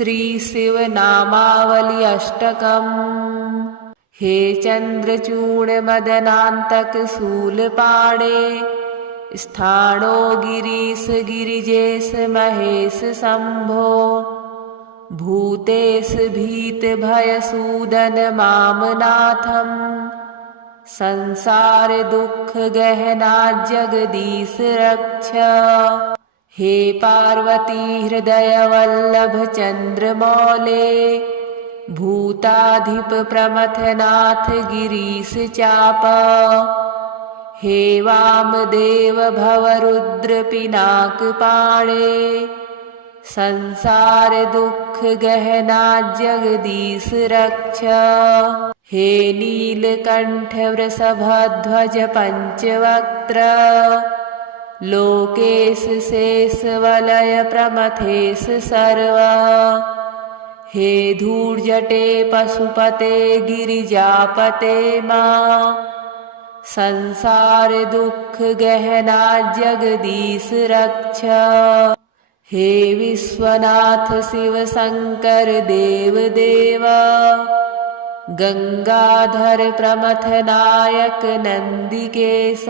श्री शिव नामावली अष्टकम्। हे चंद्रचूड़ मदनांतक शूलपाणे, स्थाणो गिरीश गिरिजेश महेश शंभो, भूतेश भीत भयसूदन मामनाथम, संसार दुख गहना जगदीश रक्ष। हे पार्वती हृदय वल्लभ चंद्रमौले, भूताधिप प्रमथनाथ गिरीश चाप। हे वामदेव भवरुद्र पिनाक पाणे, संसार दुख गहना जगदीश रक्ष। हे नीलकंठ वृषभध्वज पंचवक्त्र, लोकेश शेष वलय प्रमथेश सर्व। हे धूर्जटे पशुपते गिरिजापते मां, संसार दुख गहना जगदीश रक्ष। हे विश्वनाथ शिव शंकर देव देव, गंगाधर प्रमथनायक नंदिकेश।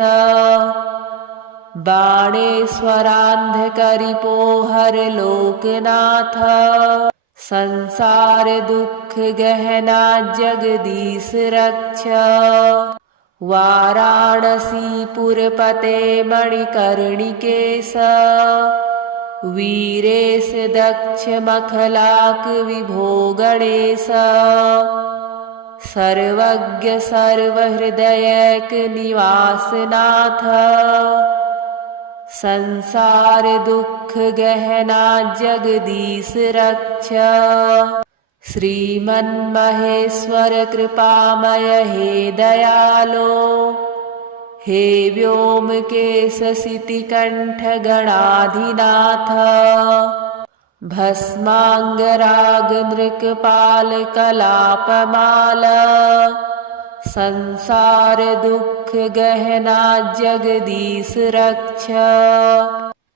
बाणेश्वरांधकरिपोहर लोकनाथ, संसार दुख गहना जगदीश रक्ष। वाराणसीपुरपते मणिकर्णिकेश, वीरेश दक्ष मखलाक विभो गणेश। सर्वज्ञ सर्वहृदयक निवासनाथ, संसार दुख गहना जगदीश रक्ष। श्रीमन्महेश्वर कृपामय हे दयालो, हे व्योमकेश शितिकंठ गणाधिनाथ। भस्मांगराग नृकपाल कलापमाल, संसार दुख गहना जगदीश रक्ष।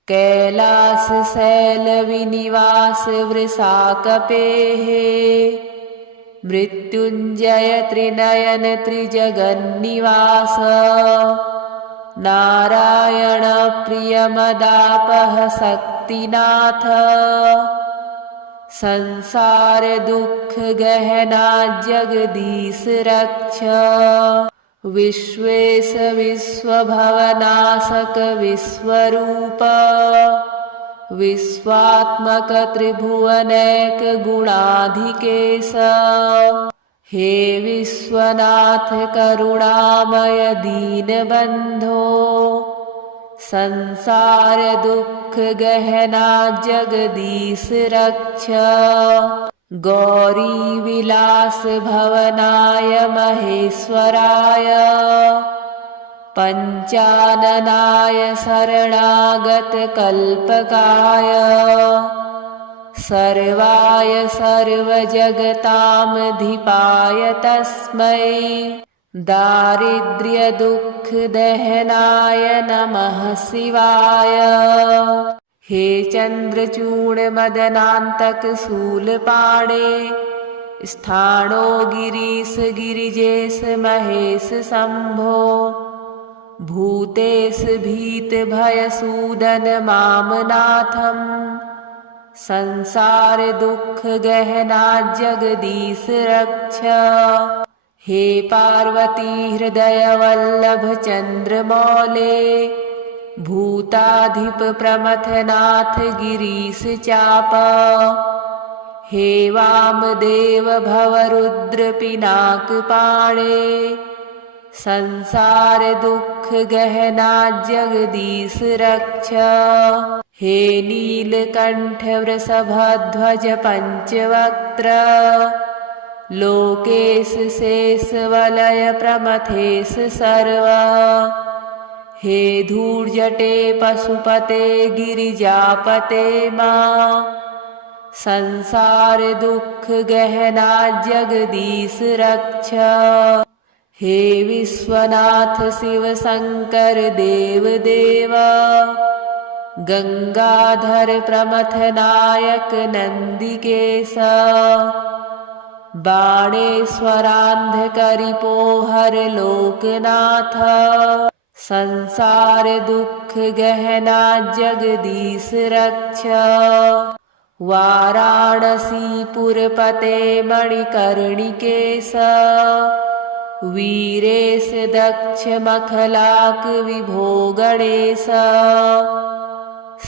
कैलास शैल विनिवास वृषाकपेहे, मृत्युंजय त्रिनयन त्रिजगन्निवास। नारायण प्रियमदापह शक्तिनाथ, संसार दुख गहना जगदीश रक्ष। विश्वेश विश्वभवनाशक विश्वरूप, विश्वात्मक त्रिभुवनैक गुणाधिकेश। हे विश्वनाथ करुणामय दीनबंधो, संसार दुख गहना जगदीश रक्ष। गौरी विलास भवनाय महेश्वराय, पंचाननाय शरणागत कल्पकाय। सर्वाय सर्वजगतामधिपाय तस्मै, दारिद्र्य दुख दहनाय नमः शिवाय। हे चंद्रचूड़ मदनांतक शूलपाणे, स्थाणो गिरीश गिरिजेश महेश शंभो, भूतेश भीत भयसूदन मामनाथम, संसार दुख गहना जगदीश रक्ष। हे पार्वती हृदय वल्लभ चंद्रमौले, भूताधिप प्रमथनाथ गिरीश चाप। हे वामदेव भवरुद्र पिनाक पाणे, संसार दुख गहना जगदीश रक्ष। हे नीलकंठ वृषभध्वज पंचवक्त्र, लोकेश शेष वलय प्रमथेश सर्व। हे धूर्जटे पशुपते गिरिजापते मां, संसार दुख गहना जगदीश रक्ष। हे विश्वनाथ शिव शंकर देव देव, गंगाधर प्रमथ नायक नंदिकेश बाणेश्वरांधकरिपोहर लोकनाथ संसार दुख गहना जगदीश रक्ष वाराणसीपुरपते मणिकर्णिकेश वीरेश दक्ष मखलाक विभो गणेश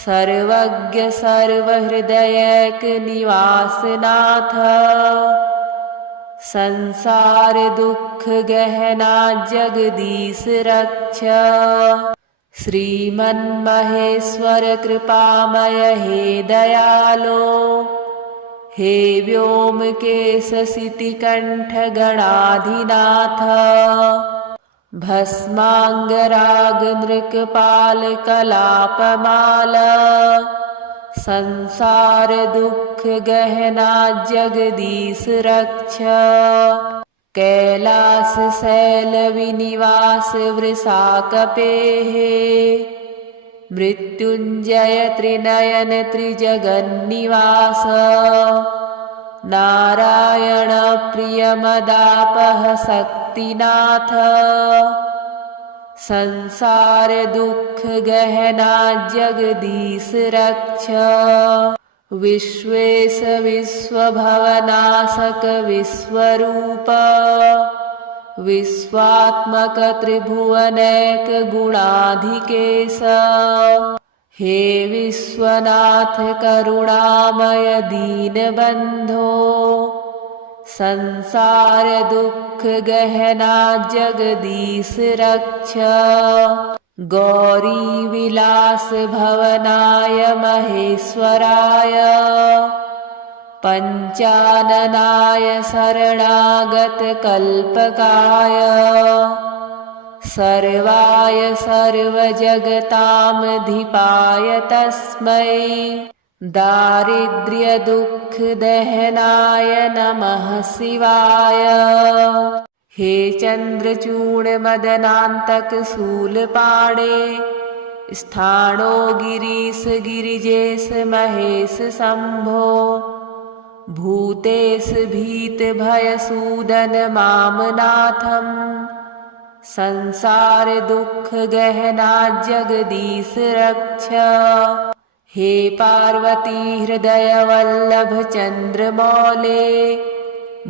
सर्वज्ञ सर्वहृदयक निवासनाथ संसार दुख गहना जगदीश रक्ष श्रीमन्महेश्वर कृपामय हे दयालो हे व्योमकेश सितिकंठ गणाधिनाथ भस्मांगराग नृकपाल कलापमाल संसार दुख गहना जगदीश रक्ष कैलास शैल विनिवास वृषाकपेः मृत्युंजय त्रिनयन त्रिजगन्निवास नारायण प्रियमदापह शक्तिनाथ संसार दुख गहना जगदीश रक्ष विश्वेश विश्वभवनाशक विश्वरूप विश्वात्मक त्रिभुवनैक गुणाधिकेश हे विश्वनाथ करुणामय दीनबंधो संसार दुख गहना जगदीश रक्ष गौरी विलास भवनाय महेश्वराय पंचाननाय शरणागत कल्पकाय सर्वाय सर्वजगतामधिपाय तस्मै दारिद्र्य दुख दहनाय नमः शिवाय हे चंद्रचूड़ मदनांतक शूलपाणे स्थाणो गिरीश गिरिजेश महेश शंभो भूतेश भीत भय सूदन मामनाथम संसार दुख गहना जगदीश रक्ष हे पार्वती हृदय वल्लभ चंद्रमौले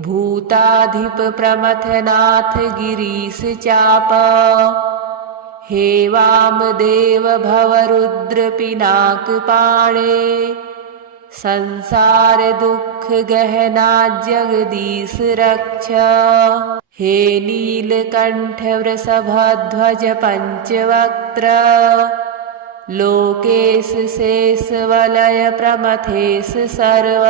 भूताधिप प्रमथनाथ गिरीश चाप हे वामदेव भवरुद्र पिनाक पाणे संसार दुख गहना जगदीश रक्ष हे नीलकंठ वृषभध्वज पंचवक्त्र लोकेश शेष वलय प्रमथेश सर्व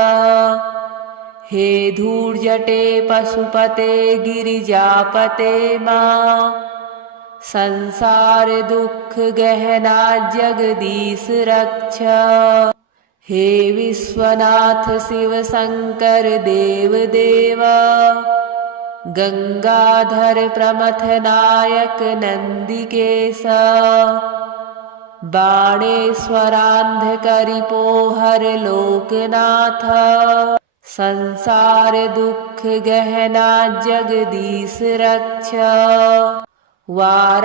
हे धूर्जटे पशुपते गिरिजापते मां संसार दुख गहना जगदीश रक्ष हे विश्वनाथ शिव शंकर देव देव गंगाधर प्रमथ नायक नंदिकेश बाणेश्वरांधकरिपोहर लोकनाथ संसार दुख गहना जगदीश रक्ष वाराणसीपुरपते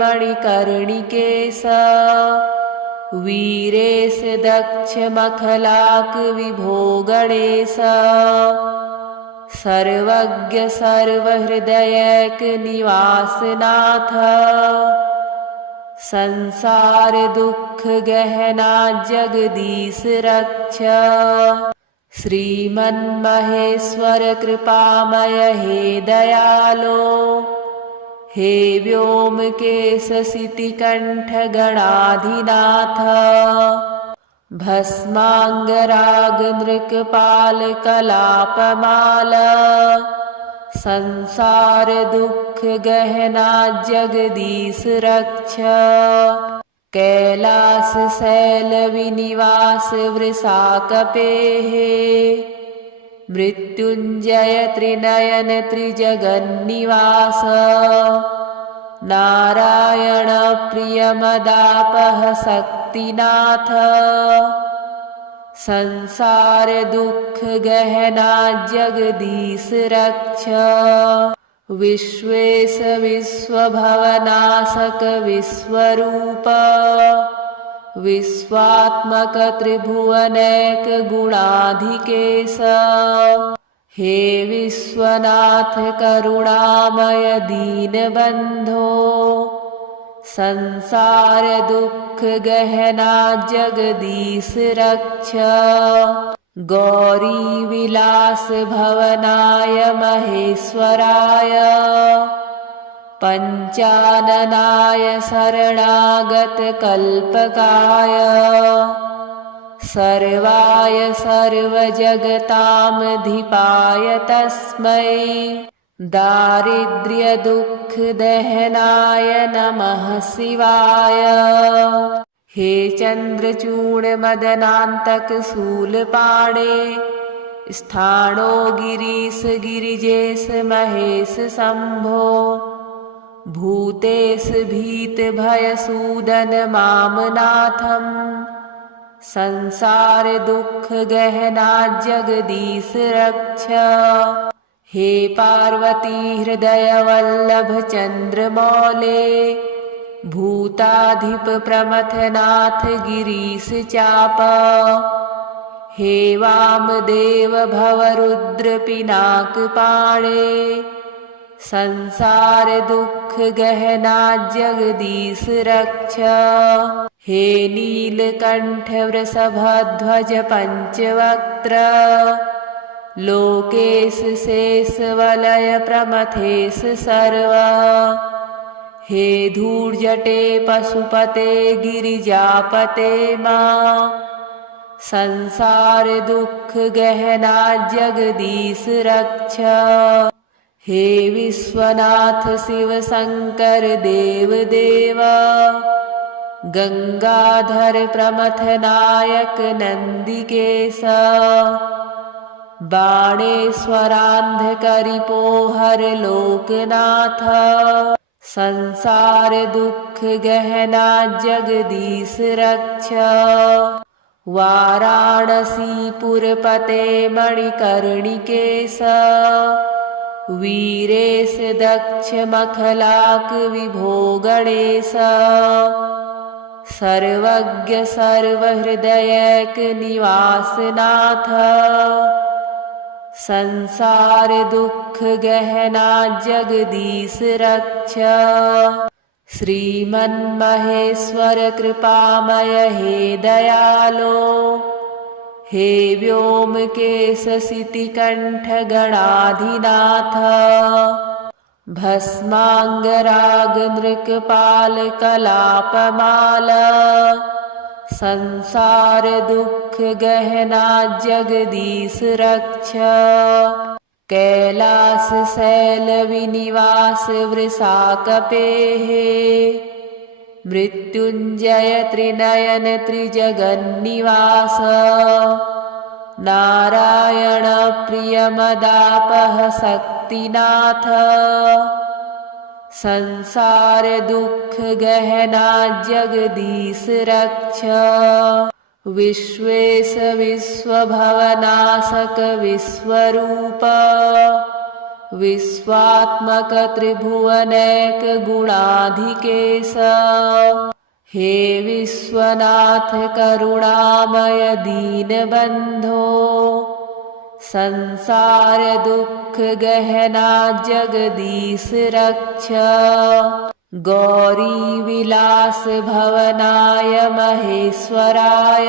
मणिकर्णिकेश वीरेश दक्ष मखलाक विभो गणेश सर्वज्ञ सर्वहृदयक निवासनाथ संसार दुख गहना जगदीश रक्ष श्रीमन्महेश्वर कृपामय हे दयालो हे व्योमकेश सितिकंठ गणाधिनाथ भस्मांगराग नृकपाल कलापमाल संसार दुख गहना जगदीश रक्ष कैलास शैल विनिवास वृषाकपेः मृत्युंजय त्रिनयन त्रिजगन्निवास नारायण प्रियमदापह शक्तिनाथ संसार दुख गहना जगदीश रक्ष विश्वेश विश्वभवनाशक विश्वरूप विश्वात्मक त्रिभुवनैक गुणाधिकेश हे विश्वनाथ करुणामय दीनबन्धो संसार दुख गहना जगदीश रक्ष गौरी विलास भवनाय महेश्वराय पंचाननाय शरणागत कल्पकाय सर्वाय सर्वजगतामधिपाय तस्मै दारिद्र्य दुख दहनाय नमः शिवाय हे चंद्रचूड़ मदनांतक शूलपाणे स्थाणो गिरीश गिरिजेश महेश शंभो भूतेश भीत भयसूदन मामनाथम संसार दुख गहना जगदीश रक्ष हे पार्वती हृदय वल्लभ चंद्रमौले भूताधिप प्रमथनाथ गिरीश चाप हे वामदेव भवरुद्र पिनाकपाणे संसार दुख गहना जगदीश रक्ष हे नीलकंठ वृषभध्वज पंचवक्त्र लोकेश शेष वलय प्रमथेश सर्व हे धूर्जटे पशुपते गिरिजापते मां संसार दुख गहना जगदीश रक्ष हे विश्वनाथ शिव शंकर देव देव गंगाधर प्रमथनायक नंदिकेश बाणेश्वरांधकरिपोहर लोकनाथ संसार दुख गहना जगदीश रक्ष वाराणसीपुरपते मणिकर्णिकेश वीरेश दक्ष मखलाक विभो गणेश सर्वज्ञ सर्वहृदयक निवासनाथ संसार दुख गहना जगदीश रक्ष श्रीमन्महेश्वर कृपामय हे दयालो हे व्योमकेश शितिकंठ गणाधिनाथ भस्मांगराग नृकपाल कलापमाल संसार दुख गहना जगदीश रक्ष कैलास शैल विनिवास वृषाकपेः मृत्युंजय त्रिनयन त्रिजगन्निवास नारायण प्रियमदापह शक्तिनाथ संसार दुख गहना जगदीश रक्ष विश्वेश विश्वभवनाशक विश्वरूप विश्वात्मक त्रिभुवनैक गुणाधिकेश हे विश्वनाथ करुणामय दीनबन्धो संसार दुख गहना जगदीश रक्ष गौरी विलास भवनाय महेश्वराय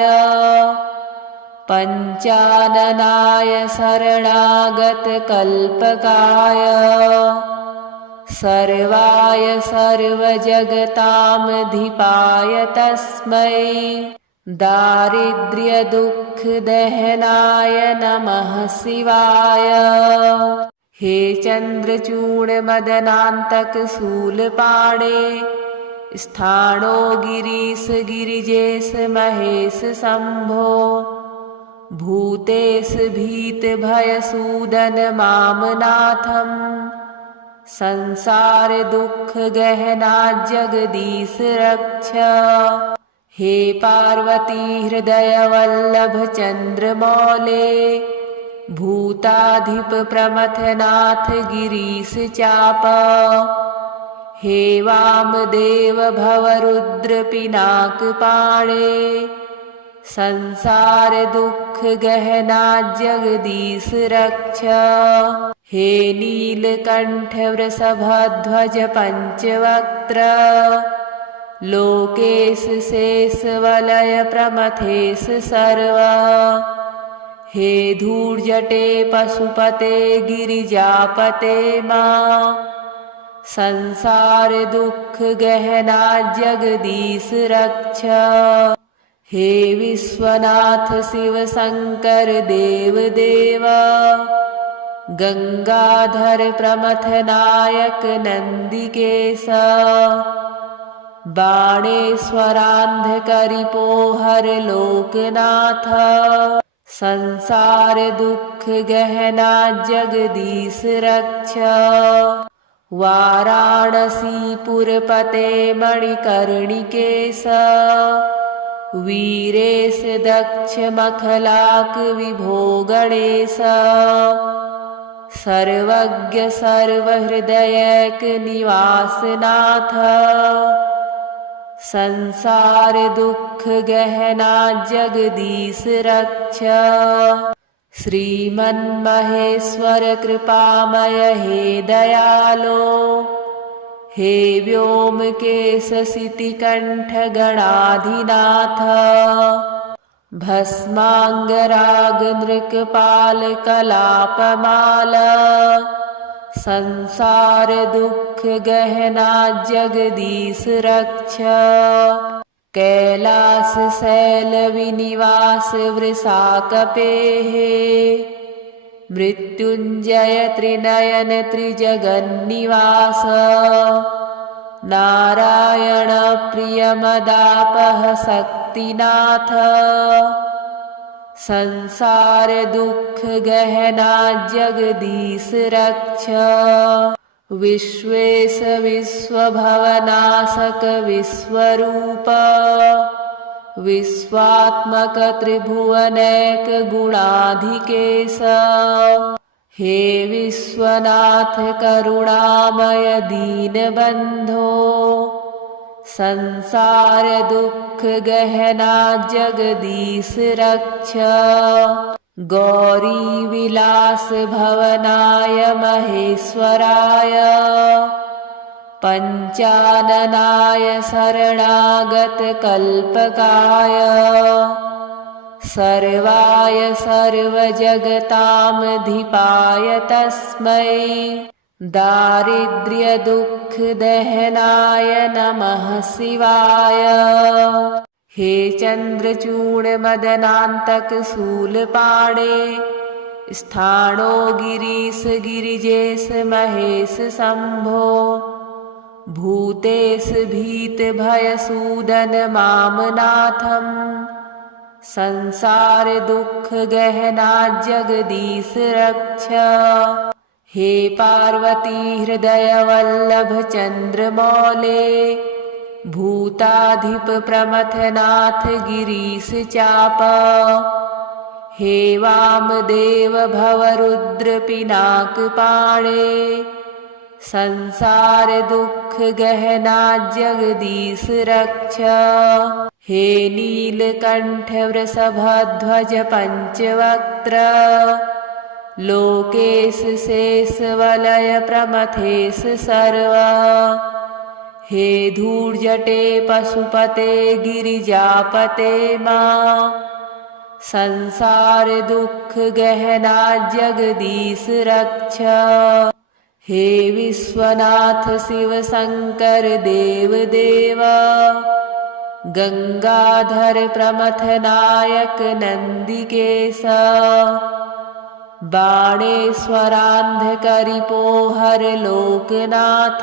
पंचाननाय शरणागत कल्पकाय सर्वाय सर्वजगतामधिपाय तस्मै दारिद्र्य दुख दहनाय नमः शिवाय हे चंद्रचूड़ मदनांतक शूलपाणे स्थाणो गिरीश गिरिजेश महेश शंभो भूतेश भीत भयसूदन मामनाथम संसार दुख गहना जगदीश रक्ष। हे पार्वती हृदय वल्लभ चंद्रमौले, भूताधिप प्रमथनाथ गिरीश चाप। हे वामदेव भवरुद्र पिनाक पाणे, संसार दुख गहना जगदीश रक्ष। हे नीलकंठ वृषभध्वज पंचवक्त्र, लोकेश शेष वलय प्रमथेश सर्व। हे धूर्जटे पशुपते गिरिजापते मां, संसार दुख गहना जगदीश रक्ष। हे विश्वनाथ शिव शंकर देव देव, गंगाधर प्रमथनायक नंदिकेश। बाणेश्वरांधकरिपोहर लोकनाथ, संसार दुख गहना जगदीश रक्ष। वाराणसीपुरपते मणिकर्णिकेश, वीरेश दक्ष मखलाक विभो गणेश। सर्वज्ञ सर्वहृदयक निवासनाथ, संसार दुख गहना जगदीश रक्ष। श्रीमन्महेश्वर कृपामय हे दयालो, हे व्योमकेश शितिकंठ गणाधिनाथ। भस्मांगराग नृकपाल कलापमाल, संसार दुख गहना जगदीश रक्ष। कैलास शैल विनिवास वृषाकपेः, मृत्युंजय त्रिनयन त्रिजगन्निवास। नारायण प्रियमदापह शक्तिनाथ, संसार दुख गहना जगदीश रक्ष। विश्वेश विश्वभवनाशक विश्वरूप, विश्वात्मक त्रिभुवनैक गुणाधिकेश। हे विश्वनाथ करुणामय दीनबंधो, संसार दुख गहना जगदीश रक्ष। गौरी विलास भवनाय महेश्वराय, पंचाननाय शरणागत कल्पकाय। सर्वाय सर्वजगतामधिपाय तस्मै, दारिद्र्य दुख दहनाय नमः शिवाय। हे चंद्रचूड़ मदनांतक शूलपाणे, स्थाणो गिरीश गिरिजेश महेश शंभो। भूतेश भीत भयसूदन मामनाथम, संसार दुख गहना जगदीश रक्ष। हे पार्वती हृदय वल्लभ चंद्रमौले, भूताधिप प्रमथनाथ गिरीश चाप। हे वामदेव भवरुद्र पिनाक पाणे, संसार दुख गहना जगदीश रक्ष। हे नीलकंठ वृषभध्वज पंचवक्त्र, लोकेश शेष वलय प्रमथेश सर्व। हे धूर्जटे पशुपते गिरिजापते मां, संसार दुख गहना जगदीश रक्ष। हे विश्वनाथ शिव शंकर देव देव, गंगाधर प्रमथनायक नंदिकेश। बाणेश्वरांधकरिपोहर लोकनाथ,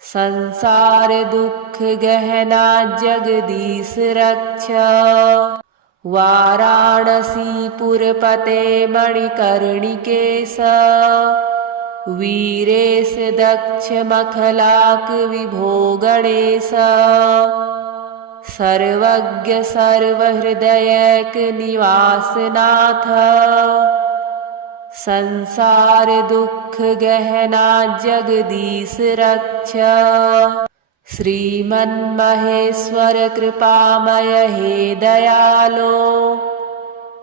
संसार दुख गहना जगदीश रक्ष। वाराणसीपुरपते मणिकर्णिकेश, वीरेश दक्ष मखलाक विभो गणेश सर्वज्ञ सर्वहृदयक निवासनाथ संसार दुख गहना जगदीश रक्ष श्रीमन्महेश्वर कृपामय हे दयालो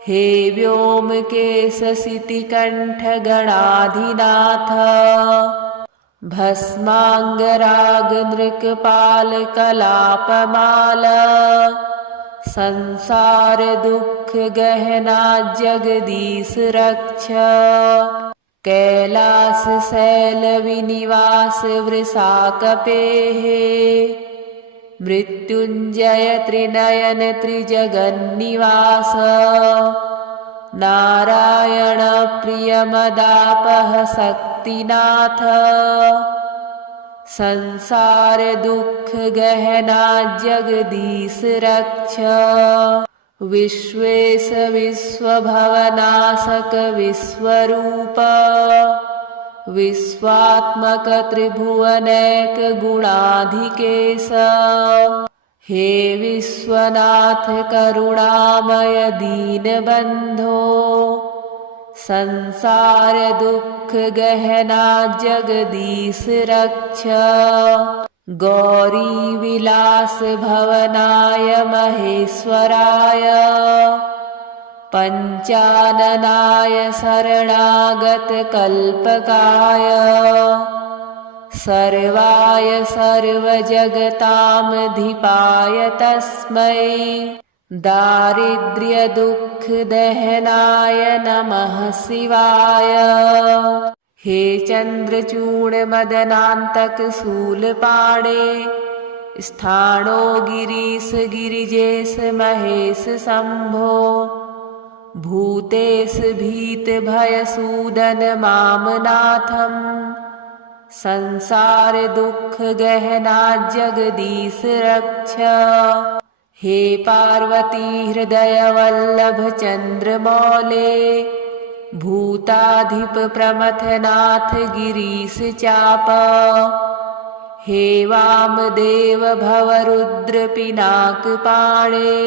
हे व्योमकेश सितिकंठ गणाधिनाथ भस्मांगराग नृकपाल कलापमाल संसार दुख गहना जगदीश रक्ष कैलास शैल विनिवास वृषाकपेः मृत्युंजय त्रिनयन त्रिजगन्निवास नारायण प्रियमदापह शक्तिनाथ संसार दुख गहना जगदीश रक्ष विश्वेश विश्वभवनाशक विश्वरूप विश्वात्मक त्रिभुवनैक गुणाधिकेश हे विश्वनाथ करुणामय दीनबंधो संसार दुख गहना जगदीश रक्ष गौरी विलास भवनाय महेश्वराय पंचाननाय शरणागत कल्पकाय सर्वाय सर्वजगतामधिपाय तस्मै दारिद्र्य दुख दहनाय नमः शिवाय हे चंद्रचूड़ मदनांतक शूलपाणे स्थाणो गिरीश गिरिजेश महेश शंभो भूतेश भीत भय सूदन मामनाथम संसार दुख गहना जगदीश रक्ष हे पार्वती हृदय वल्लभ चंद्रमौले भूताधिप प्रमथनाथ गिरीश चाप हे वामदेव भवरुद्र पिनाक पाणे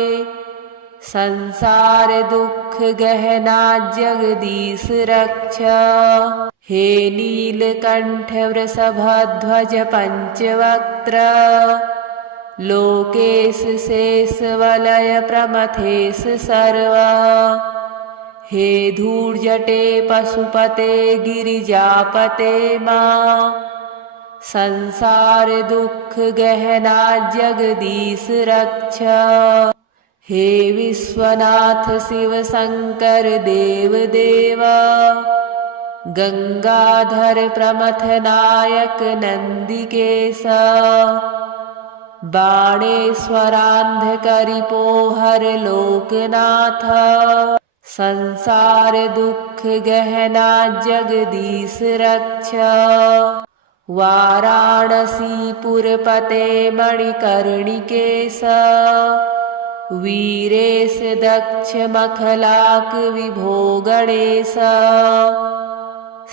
संसार दुख गहना जगदीश रक्ष हे नीलकंठ वृषभध्वज पंचवक्त्र लोकेश शेष वलय प्रमथेश सर्व हे धूर्जटे पशुपते गिरिजापते मां संसार दुख गहना जगदीश रक्ष हे विश्वनाथ शिव शंकर देव देव गंगाधर प्रमथनायक नंदिकेश बाणेश्वरांधकरिपोहर लोकनाथ संसार दुख गहना जगदीश रक्ष वाराणसीपुरपते मणिकर्णिकेश वीरेश दक्ष मखलाक विभो गणेश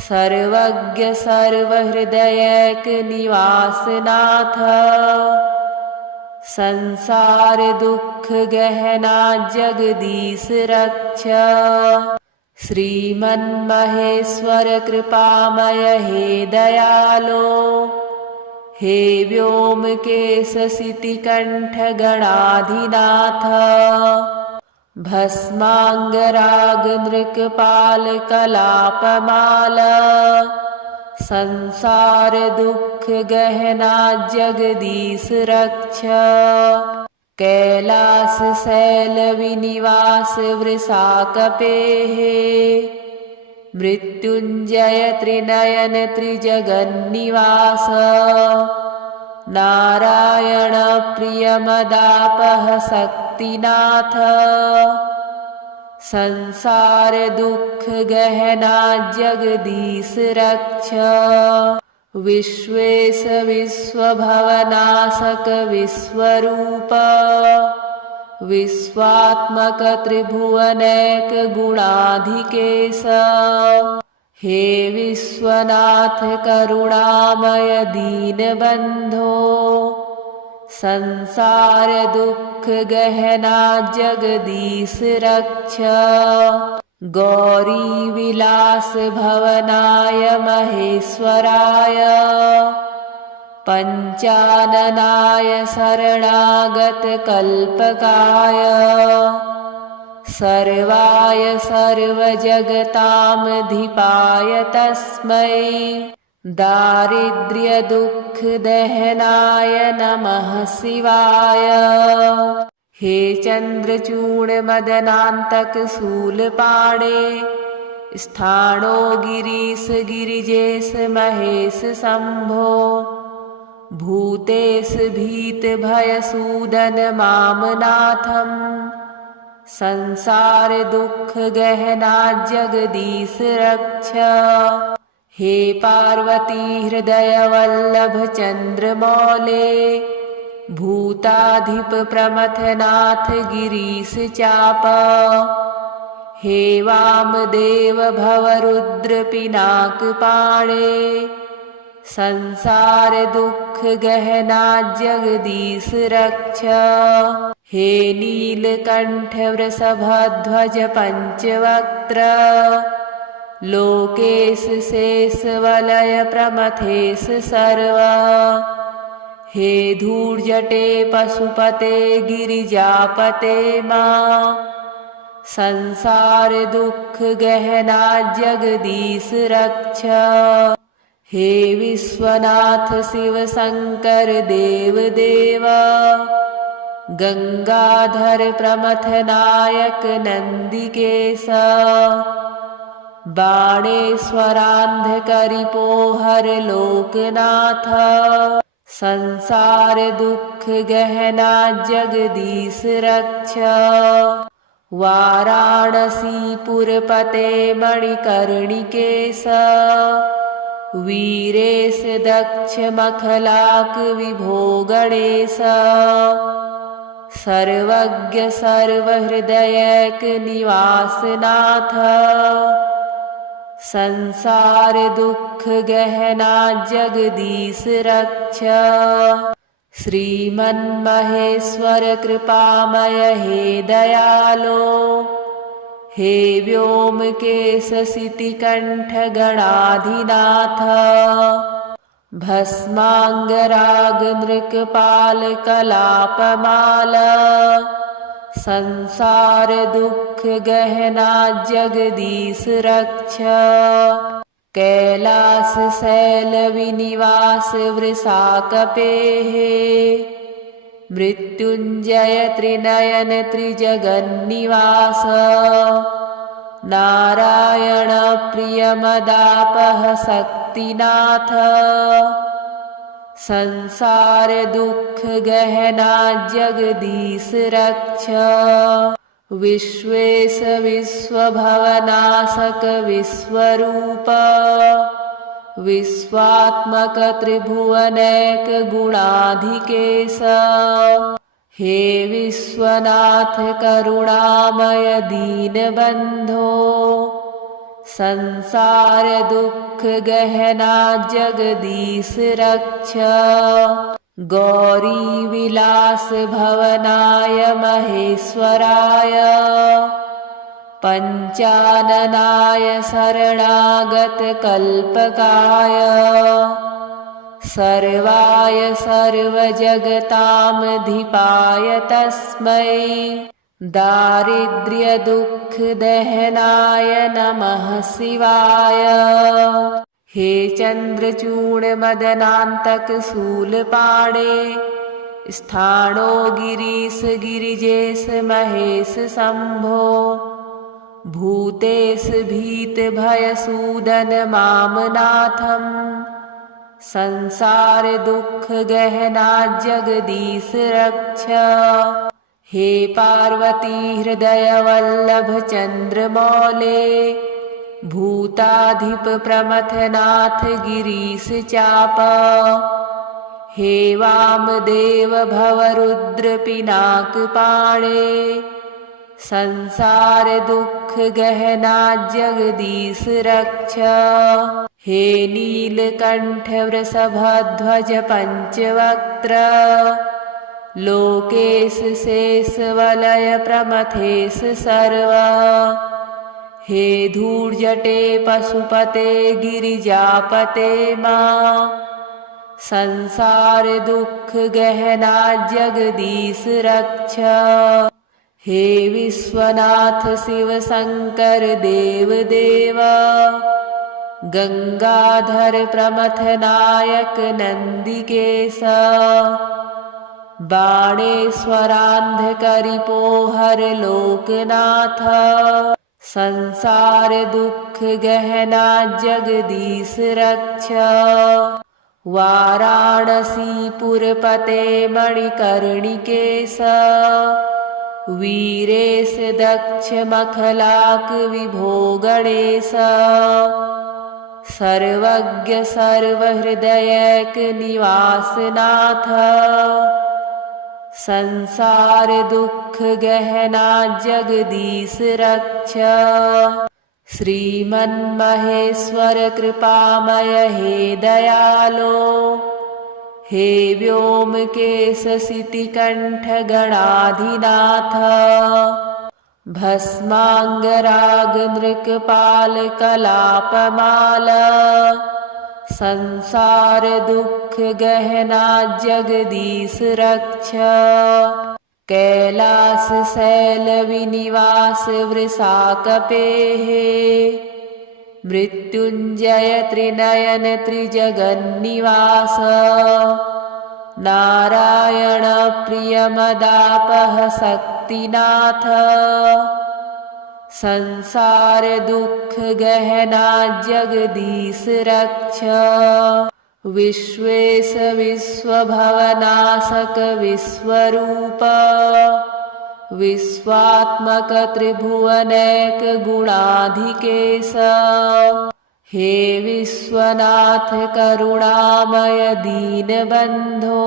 सर्वज्ञ सर्वहृदयक निवासनाथ संसार दुख गहना जगदीश रक्ष श्रीमन्महेश्वर कृपामय हे दयालो हे व्योमकेश सितिकंठ गणाधिनाथ भस्मांगराग नृकपाल कलापमाल संसार दुख गहना जगदीश रक्ष कैलास शैल विनिवास वृषाकपेः मृत्युंजय त्रिनयन त्रिजगन्निवास नारायण प्रियमदापह शक्तिनाथ संसार दुख गहना जगदीश रक्ष विश्वेश विश्वभवनाशक विश्वरूप विश्वात्मक त्रिभुवनैक गुणाधिकेश हे विश्वनाथ करुणामय दीनबन्धो संसार दुःख गहना जगदीश रक्ष गौरी विलास भवनाय महेश्वराय पंचाननाय शरणागत कल्पकाय सर्वाय सर्वजगतामधिपाय तस्मै दारिद्र्य दुःख दहनाय नमः शिवाय। हे चंद्रचूड़ मदनान्तक शूलपाणे स्थाणो गिरीश गिरिजेश महेश शंभो भूतेश भीत भयसूदन मामनाथम् संसार दुःख गहना जगदीश रक्ष। हे पार्वती हृदय वल्लभ चंद्रमौले भूताधिप प्रमथनाथ गिरीश चाप हे वामदेव भवरुद्र पिनाक पाणे संसार दुःख गहना जगदीश रक्ष। हे नीलकंठ वृषभध्वज पंचवक्त्र लोकेश शेष वलय प्रमथेश सर्व हे धूर्जटे पशुपते गिरिजापते मां संसार दुःख गहना जगदीश रक्ष। हे विश्वनाथ शिव शंकर देव देव गंगाधर प्रमथनायक नंदिकेश बाणेश्वरांधकरिपोहर लोकनाथ संसार दुःख गहना जगदीश रक्ष। वाराणसीपुरपते मणिकर्णिकेश वीरेश दक्ष मखलाक विभो गणेश सर्वज्ञ सर्वहृदयक निवासनाथ संसार दुःख गहना जगदीश रक्ष। श्रीमन्महेश्वर कृपामय हे दयालो हे व्योमकेश शितिकंठ गणाधिनाथ भस्मांगराग नृकपाल कलापमाल संसार दुःख गहना जगदीश रक्ष। कैलास शैल विनिवास वृषाकपेः मृत्युंजय त्रिनयन त्रिजगन्निवास नारायण प्रियमदापह शक्तिनाथ संसार दुःख गहना जगदीश रक्ष। विश्वेश विश्वभवनाशक विश्वरूप विश्वात्मक त्रिभुवनैक गुणाधिकेश हे विश्वनाथ करुणामय दीनबन्धो संसार दुःख गहना जगदीश रक्ष। गौरी विलास भवनाय महेश्वराय पंचाननाय शरणागत कल्पकाय सर्वाय सर्वजगतामधिपाय तस्मै दारिद्र्य दुःख दहनाय नमः शिवाय। हे चंद्रचूड़ मदनान्तक शूलपाणे स्थाणो गिरीश गिरिजेश महेश शंभो भूतेश भीत भयसूदन मामनाथम् संसार दुःख गहना जगदीश रक्ष। हे पार्वती हृदय वल्लभ चंद्रमौले भूताधिप प्रमथनाथ गिरीश चाप हे वामदेव भवरुद्र पिनाक पाणे संसार दुख गहना जगदीश रक्ष। हे नीलकंठ वृषभध्वज पंचवक्त्र लोकेश शेष वलय प्रमथेश सर्व। हे धूर्जटे पशुपते गिरिजापते मां संसार दुख गहना जगदीश रक्ष। हे विश्वनाथ शिव शंकर देव देवा गंगाधर प्रमथ नायक नंदिकेश बाणेश्वरांधकरिपोहर लोकनाथ संसार दुख गहना जगदीश रक्ष। वाराणसीपुरपते मणिकर्णिकेश वीरेश दक्ष मखलाक विभो गणेश सर्वज्ञ सर्वहृदयक निवासनाथ संसार दुख गहना जगदीश रक्ष। श्रीमन्महेश्वर कृपामय हे दयालो हे व्योमकेश शितिकंठ गणाधिनाथ भस्मांगराग नृकपाल कलापमाल संसार दुख गहना जगदीश रक्ष। कैलास शैल विनिवास वृषाकपेः मृत्युंजय त्रिनयन त्रिजगन्निवास नारायण प्रियमदापह शक्तिनाथ संसार दुख गहना जगदीश रक्ष। विश्वेश विश्वभवनाशक विश्वरूप विश्वात्मक त्रिभुवनैक गुणाधिकेश हे विश्वनाथ करुणामय दीनबंधो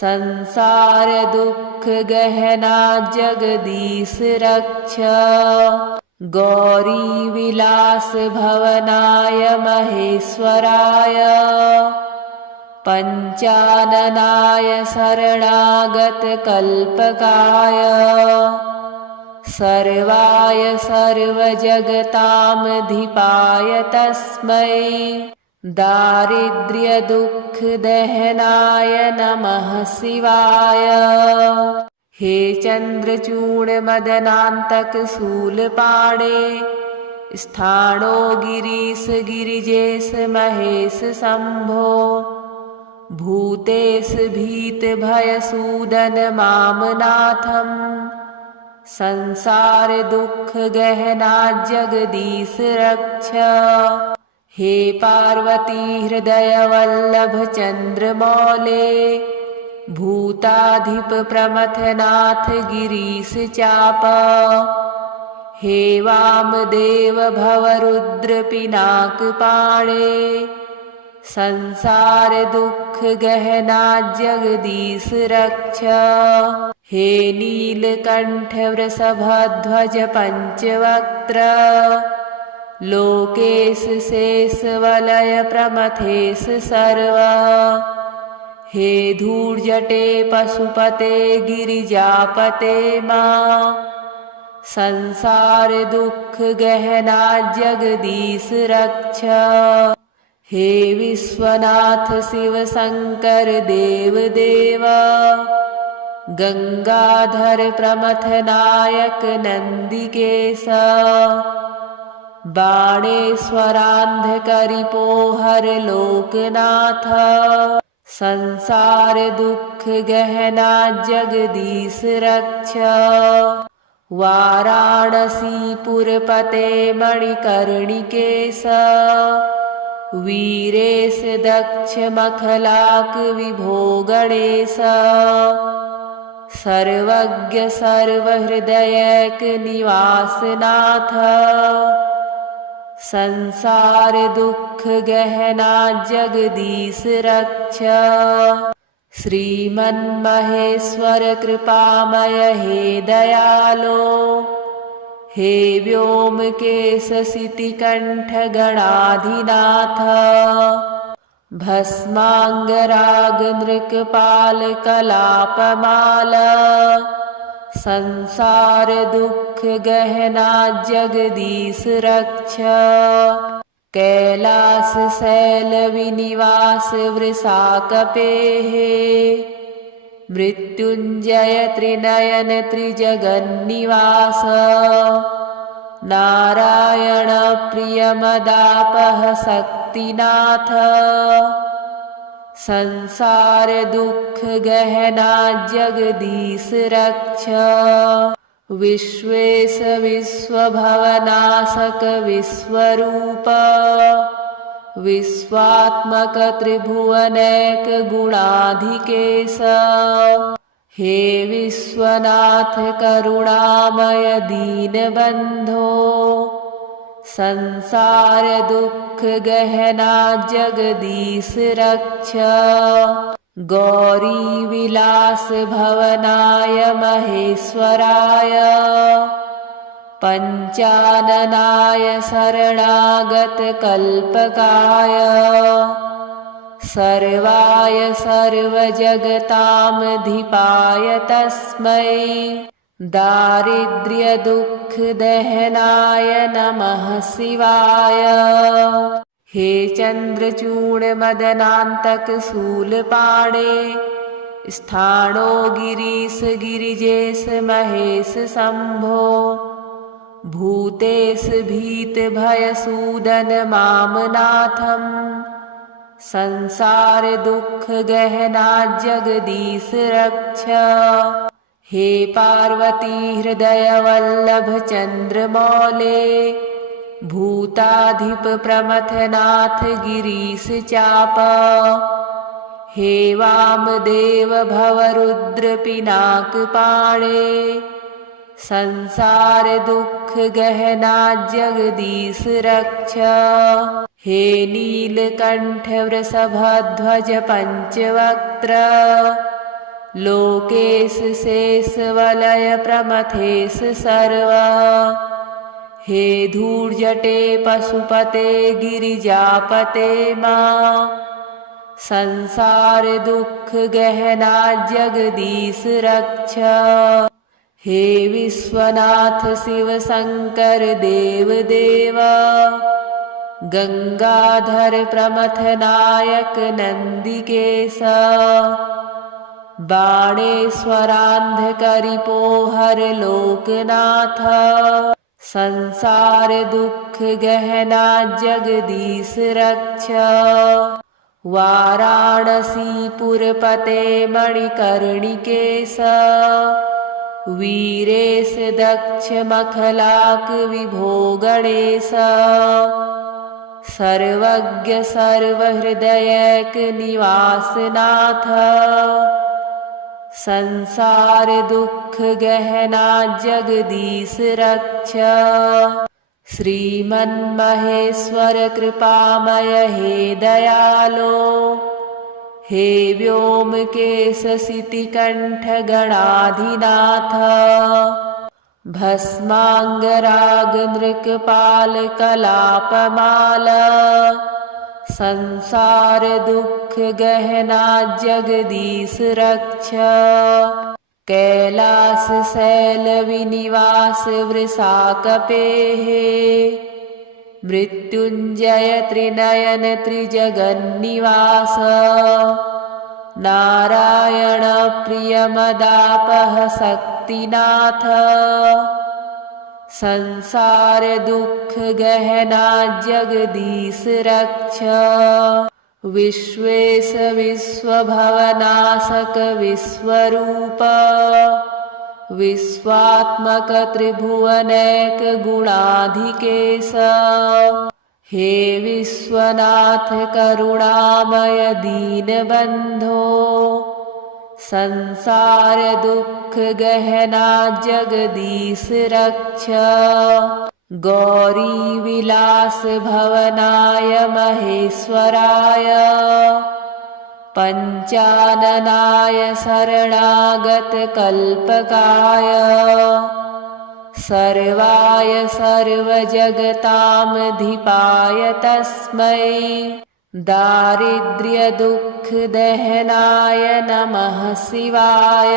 संसार दुख गहना जगदीश रक्ष। गौरी विलास भवनाय महेश्वराय पंचाननाय शरणागत कल्पकाय सर्वाय सर्वजगतामधिपाय तस्मै दारिद्र्य दुख दहनाय नमः शिवाय। हे चंद्रचूड़ मदनांतक शूलपाणे स्थाणो गिरीश गिरिजेश महेश शंभो भूतेश भीत भयसूदन मामनाथम संसार दुख गहना जगदीश रक्ष। हे पार्वती हृदय वल्लभ चंद्रमौले भूताधिप प्रमथनाथ गिरीश चाप हे वामदेव भवरुद्र पिनाक पाणे संसार दुख गहना जगदीश रक्ष। हे नीलकंठ वृषभध्वज पंचवक्त्र लोकेश शेष वलय प्रमथेश सर्व। हे धूर्जटे पशुपते गिरिजापते मां संसार दुख गहना जगदीश रक्ष। हे विश्वनाथ शिव शंकर देव देवा गंगाधर प्रमथ नायक नंदिकेश बाणेश्वरांधकरिपोहर लोकनाथ संसार दुख गहना जगदीश रक्ष। वाराणसीपुरपते मणिकर्णिकेश वीरेश दक्ष मखलाक विभो गणेश सर्वज्ञ सर्वहृदयक निवासनाथ संसार दुख गहना जगदीश रक्ष। श्रीमन्महेश्वर कृपामय हे दयालो, हे व्योमकेश सितिकण्ठ गणाधिनाथ, भस्मांगराग नृकपाल कलापमाल, संसार दुख गहना जगदीश रक्ष, कैलास शैल विनिवास वृषाकपेः, मृत्युंजय त्रिनयन त्रिजगन्निवास, नारायण प्रियमदापह शक्तिनाथ, संसार दुख गहना जगदीश रक्ष, विश्वेश विश्वभवनाशक विश्वरूप, विश्वात्मक त्रिभुवनैक गुणाधिकेश, हे विश्वनाथ करुणामय दीनबन्धो, संसार दुख गहना जगदीश रक्ष, गौरी विलास भवनाय महेश्वराय, पंचाननाय शरणागत कल्पकाय, सर्वाय सर्वजगतामधिपाय तस्मै, दारिद्र्य दुख दहनाय नमः शिवाय। हे चंद्रचूड़ मदनान्तक शूलपाणे, स्थाणो गिरीश गिरिजेश महेश शंभो, भूतेश भीत भयसूदन मामनाथम, संसार दुख गहना जगदीश रक्ष, हे पार्वती हृदय वल्लभ चंद्रमौले, भूताधिप प्रमथनाथ गिरीश चाप, हे वामदेव भवरुद्र पिनाक पाणे, संसार दुख गहना जगदीश रक्ष, हे नीलकंठ वृषभध्वज पंचवक्त्र, लोकेश शेष वलय प्रमथेश सर्व, हे धूर्जटे पशुपते गिरिजापते मां, संसार दुख गहना जगदीश रक्ष, हे विश्वनाथ शिव शंकर देव देव, गंगाधर प्रमथनायक नंदिकेश, बाणेश्वरांधकरिपोहर लोकनाथ, संसार दुख गहना जगदीश रक्ष, वाराणसीपुरपते मणिकर्णिकेश, वीरेश दक्ष मखलाक विभो गणेश, सर्वज्ञ सर्वहृदयक निवासनाथ, संसार दुख गहना जगदीश रक्ष, श्रीमन्महेश्वर कृपामय हे दयालो, हे व्योमकेश सितिकण्ठ गणाधिनाथ, भस्मांगराग नृकपाल कलापमाल, संसार दुख गहना जगदीश रक्ष, कैलास शैल विनिवास वृषाकपेः, मृत्युंजय त्रिनयन त्रिजगन्निवास, नारायण प्रियमदापह शक्तिनाथ, संसार दुख गहना जगदीश रक्ष, विश्वेश विश्वभवनाशक विश्वरूप, विश्वात्मक त्रिभुवनैक गुणाधिकेश, हे विश्वनाथ करुणामय दीनबन्धो, संसार दुख गहना जगदीश रक्ष, गौरी विलास भवनाय महेश्वराय, पञ्चाननाय शरणागतकल्पकाय सर्वाय सर्वजगतामधिपाय तस्मै दारिद्र्यदुःखदहनाय नमः शिवाय।